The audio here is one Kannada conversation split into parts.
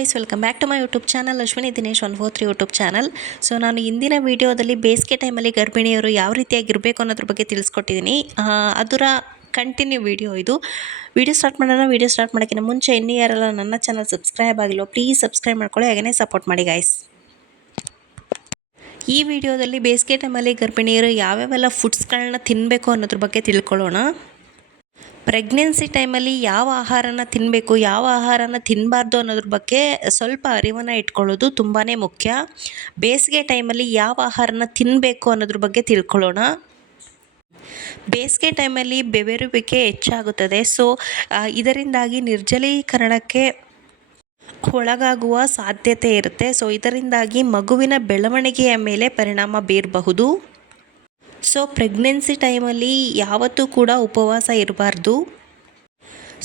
Guys, welcome back to my YouTube channel Ashwini Dinesh 143 YouTube channel. So ನಾನು ಇಂದಿನ ವಿಡಿಯೋದಲ್ಲಿ ಬೇಸಿಗೆ ಟೈಮಲ್ಲಿ ಗರ್ಭಿಣಿಯರು ಯಾವ ರೀತಿಯಾಗಿರಬೇಕು ಅನ್ನೋದ್ರ ಬಗ್ಗೆ ತಿಳಿಸ್ಕೊಟ್ಟಿದ್ದೀನಿ. ಅದರ ಕಂಟಿನ್ಯೂ ವಿಡಿಯೋ ಇದು. ವಿಡಿಯೋ ಸ್ಟಾರ್ಟ್ ಮಾಡೋಕ್ಕಿಂತ ಮುಂಚೆ ಇನ್ನೂ ಯಾರೆಲ್ಲ ನನ್ನ ಚಾನಲ್ ಸಬ್ಸ್ಕ್ರೈಬ್ ಆಗಿಲ್ಲ ಪ್ಲೀಸ್ ಸಬ್ಸ್ಕ್ರೈಬ್ ಮಾಡ್ಕೊಳ್ಳಿ, ಹಾಗೆಯೇ ಸಪೋರ್ಟ್ ಮಾಡಿ ಗೈಸ್. ಈ ವಿಡಿಯೋದಲ್ಲಿ ಬೇಸಿಗೆ ಟೈಮಲ್ಲಿ ಗರ್ಭಿಣಿಯರು ಯಾವ್ಯಾವೆಲ್ಲ ಫುಡ್ಸ್ಗಳನ್ನ ತಿನ್ನಬೇಕು ಅನ್ನೋದ್ರ ಬಗ್ಗೆ ತಿಳ್ಕೊಳ್ಳೋಣ. ಪ್ರೆಗ್ನೆನ್ಸಿ ಟೈಮಲ್ಲಿ ಯಾವ ಆಹಾರನ ತಿನ್ನಬೇಕು, ಯಾವ ಆಹಾರನ ತಿನ್ನಬಾರ್ದು ಅನ್ನೋದ್ರ ಬಗ್ಗೆ ಸ್ವಲ್ಪ ಅರಿವನ್ನು ಇಟ್ಕೊಳ್ಳೋದು ತುಂಬಾ ಮುಖ್ಯ. ಬೇಸಿಗೆ ಟೈಮಲ್ಲಿ ಯಾವ ಆಹಾರನ ತಿನ್ನಬೇಕು ಅನ್ನೋದ್ರ ಬಗ್ಗೆ ತಿಳ್ಕೊಳ್ಳೋಣ. ಬೇಸಿಗೆ ಟೈಮಲ್ಲಿ ಬೆವರುವಿಕೆ ಹೆಚ್ಚಾಗುತ್ತದೆ. ಸೊ ಇದರಿಂದಾಗಿ ನಿರ್ಜಲೀಕರಣಕ್ಕೆ ಒಳಗಾಗುವ ಸಾಧ್ಯತೆ ಇರುತ್ತೆ. ಸೊ ಇದರಿಂದಾಗಿ ಮಗುವಿನ ಬೆಳವಣಿಗೆಯ ಮೇಲೆ ಪರಿಣಾಮ ಬೀರಬಹುದು. ಸೊ ಪ್ರೆಗ್ನೆನ್ಸಿ ಟೈಮಲ್ಲಿ ಯಾವತ್ತೂ ಕೂಡ ಉಪವಾಸ ಇರಬಾರ್ದು.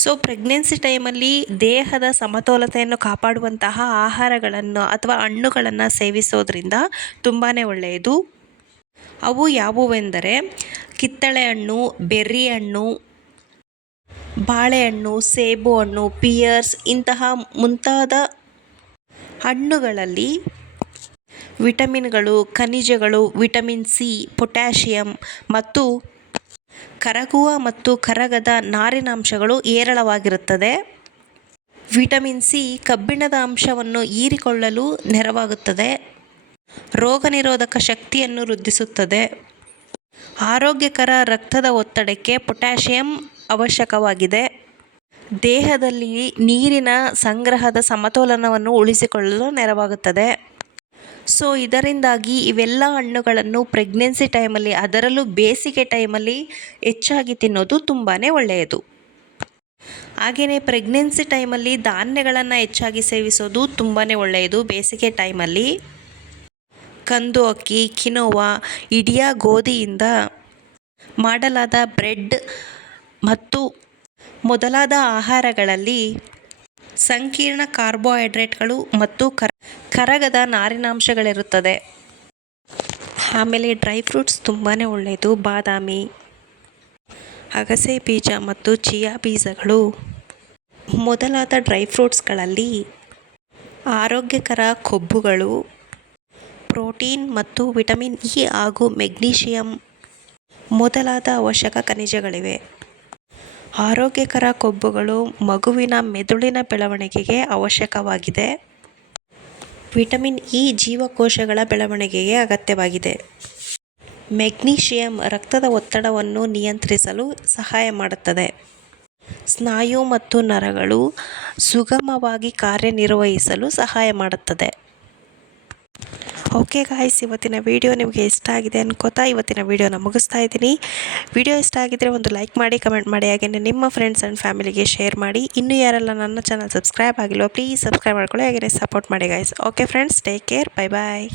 ಸೊ ಪ್ರೆಗ್ನೆನ್ಸಿ ಟೈಮಲ್ಲಿ ದೇಹದ ಸಮತೋಲತೆಯನ್ನು ಕಾಪಾಡುವಂತಹ ಆಹಾರಗಳನ್ನು ಅಥವಾ ಹಣ್ಣುಗಳನ್ನು ಸೇವಿಸೋದ್ರಿಂದ ತುಂಬಾ ಒಳ್ಳೆಯದು. ಅವು ಯಾವುವೆಂದರೆ ಕಿತ್ತಳೆ ಹಣ್ಣು, ಬೆರ್ರಿ ಹಣ್ಣು, ಬಾಳೆಹಣ್ಣು, ಸೇಬು ಹಣ್ಣು, ಪಿಯರ್ಸ್ ಇಂತಹ ಮುಂತಾದ ಹಣ್ಣುಗಳಲ್ಲಿ ವಿಟಮಿನ್ಗಳು, ಖನಿಜಗಳು, ವಿಟಮಿನ್ ಸಿ, ಪೊಟ್ಯಾಷಿಯಂ ಮತ್ತು ಕರಗುವ ಮತ್ತು ಕರಗದ ನಾರಿನಾಂಶಗಳು ಹೇರಳವಾಗಿರುತ್ತದೆ. ವಿಟಮಿನ್ ಸಿ ಕಬ್ಬಿಣದ ಅಂಶವನ್ನು ಹೀರಿಕೊಳ್ಳಲು ನೆರವಾಗುತ್ತದೆ, ರೋಗ ನಿರೋಧಕ ಶಕ್ತಿಯನ್ನು ವೃದ್ಧಿಸುತ್ತದೆ. ಆರೋಗ್ಯಕರ ರಕ್ತದ ಒತ್ತಡಕ್ಕೆ ಪೊಟ್ಯಾಷಿಯಂ ಅವಶ್ಯಕವಾಗಿದೆ. ದೇಹದಲ್ಲಿ ನೀರಿನ ಸಂಗ್ರಹದ ಸಮತೋಲನವನ್ನು ಉಳಿಸಿಕೊಳ್ಳಲು ನೆರವಾಗುತ್ತದೆ. ಸೊ ಇದರಿಂದಾಗಿ ಇವೆಲ್ಲ ಹಣ್ಣುಗಳನ್ನು ಪ್ರೆಗ್ನೆನ್ಸಿ ಟೈಮಲ್ಲಿ, ಅದರಲ್ಲೂ ಬೇಸಿಗೆ ಟೈಮಲ್ಲಿ ಹೆಚ್ಚಾಗಿ ತಿನ್ನೋದು ತುಂಬಾ ಒಳ್ಳೆಯದು. ಹಾಗೆಯೇ ಪ್ರೆಗ್ನೆನ್ಸಿ ಟೈಮಲ್ಲಿ ಧಾನ್ಯಗಳನ್ನು ಹೆಚ್ಚಾಗಿ ಸೇವಿಸೋದು ತುಂಬಾ ಒಳ್ಳೆಯದು. ಬೇಸಿಗೆ ಟೈಮಲ್ಲಿ ಕಂದು ಅಕ್ಕಿ, ಕಿನೋವಾ, ಇಡಿಯಾ ಗೋಧಿಯಿಂದ ಮಾಡಲಾದ ಬ್ರೆಡ್ ಮತ್ತು ಮೊದಲಾದ ಆಹಾರಗಳಲ್ಲಿ ಸಂಕೀರ್ಣ ಕಾರ್ಬೋಹೈಡ್ರೇಟ್ಗಳು ಮತ್ತು ಕರಗದ ನಾರಿನಾಂಶಗಳಿರುತ್ತದೆ. ಆಮೇಲೆ ಡ್ರೈ ಫ್ರೂಟ್ಸ್ ತುಂಬಾ ಒಳ್ಳೆಯದು. ಬಾದಾಮಿ, ಅಗಸೆ ಬೀಜ ಮತ್ತು ಚಿಯಾ ಬೀಜಗಳು ಮೊದಲಾದ ಡ್ರೈ ಫ್ರೂಟ್ಸ್ಗಳಲ್ಲಿ ಆರೋಗ್ಯಕರ ಕೊಬ್ಬುಗಳು, ಪ್ರೋಟೀನ್ ಮತ್ತು ವಿಟಮಿನ್ ಇ ಹಾಗೂ ಮೆಗ್ನೀಷಿಯಂ ಮೊದಲಾದ ಅವಶ್ಯಕ ಖನಿಜಗಳಿವೆ. ಆರೋಗ್ಯಕರ ಕೊಬ್ಬುಗಳು ಮಗುವಿನ ಮೆದುಳಿನ ಬೆಳವಣಿಗೆಗೆ ಅವಶ್ಯಕವಾಗಿದೆ. ವಿಟಮಿನ್ ಇ ಜೀವಕೋಶಗಳ ಬೆಳವಣಿಗೆಗೆ ಅಗತ್ಯವಾಗಿದೆ. ಮೆಗ್ನೀಷಿಯಂ ರಕ್ತದ ಒತ್ತಡವನ್ನು ನಿಯಂತ್ರಿಸಲು ಸಹಾಯ ಮಾಡುತ್ತದೆ. ಸ್ನಾಯು ಮತ್ತು ನರಗಳು ಸುಗಮವಾಗಿ ಕಾರ್ಯನಿರ್ವಹಿಸಲು ಸಹಾಯ ಮಾಡುತ್ತದೆ. ಓಕೆ ಗಾಯ್ಸ್, ಇವತ್ತಿನ ವಿಡಿಯೋ ನಿಮಗೆ ಇಷ್ಟ ಆಗಿದೆ ಅನ್ಕೋತಾ ಇವತ್ತಿನ ವಿಡಿಯೋನ ಮುಗಿಸ್ತಾ ಇದ್ದೀನಿ. ವಿಡಿಯೋ ಇಷ್ಟ ಆಗಿದ್ದರೆ ಒಂದು ಲೈಕ್ ಮಾಡಿ, ಕಮೆಂಟ್ ಮಾಡಿ, ಹಾಗೆಯೇ ನಿಮ್ಮ ಫ್ರೆಂಡ್ಸ್ ಆ್ಯಂಡ್ ಫ್ಯಾಮಿಲಿಗೆ ಶೇರ್ ಮಾಡಿ. ಇನ್ನೂ ಯಾರೆಲ್ಲ ನನ್ನ ಚಾನಲ್ ಸಬ್ಸ್ಕ್ರೈಬ್ ಆಗಿಲ್ವೋ ಪ್ಲೀಸ್ ಸಬ್ಸ್ಕ್ರೈಬ್ ಮಾಡ್ಕೊಳ್ಳಿ, ಹಾಗೆಯೇ ಸಪೋರ್ಟ್ ಮಾಡಿ guys. Okay friends, take care, bye ಬಾಯ್.